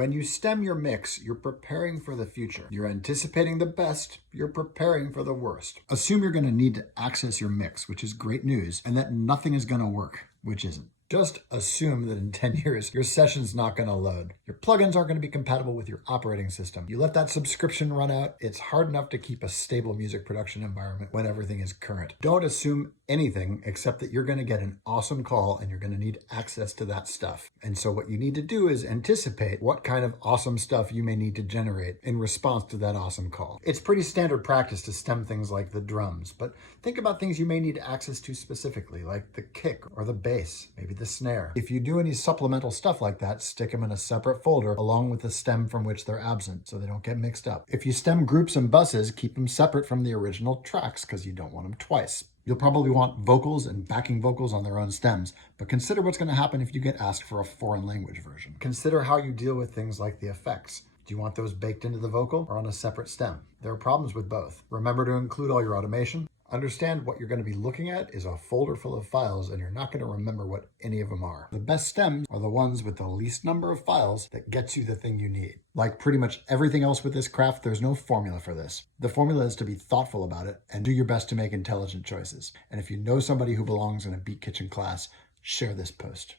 When you stem your mix, you're preparing for the future. You're anticipating the best, you're preparing for the worst. Assume you're going to need to access your mix, which is great news, and that nothing is going to work, which isn't. Just assume that in 10 years, your session's not going to load. Your plugins aren't going to be compatible with your operating system. You let that subscription run out, it's hard enough to keep a stable music production environment when everything is current. Don't assume anything except that you're going to get an awesome call and you're going to need access to that stuff. And so what you need to do is anticipate what kind of awesome stuff you may need to generate in response to that awesome call. It's pretty standard practice to stem things like the drums, but think about things you may need access to specifically, like the kick or the bass, maybe the snare. If you do any supplemental stuff like that, stick them in a separate folder along with the stem from which they're absent so they don't get mixed up. If you stem groups and buses, keep them separate from the original tracks because you don't want them twice. You'll probably want vocals and backing vocals on their own stems, but consider what's going to happen if you get asked for a foreign language version. Consider how you deal with things like the effects. Do you want those baked into the vocal or on a separate stem? There are problems with both. Remember to include all your automation. Understand what you're going to be looking at is a folder full of files and you're not going to remember what any of them are. The best stems are the ones with the least number of files that gets you the thing you need. Like pretty much everything else with this craft, there's no formula for this. The formula is to be thoughtful about it and do your best to make intelligent choices. And if you know somebody who belongs in a Beat Kitchen class, share this post.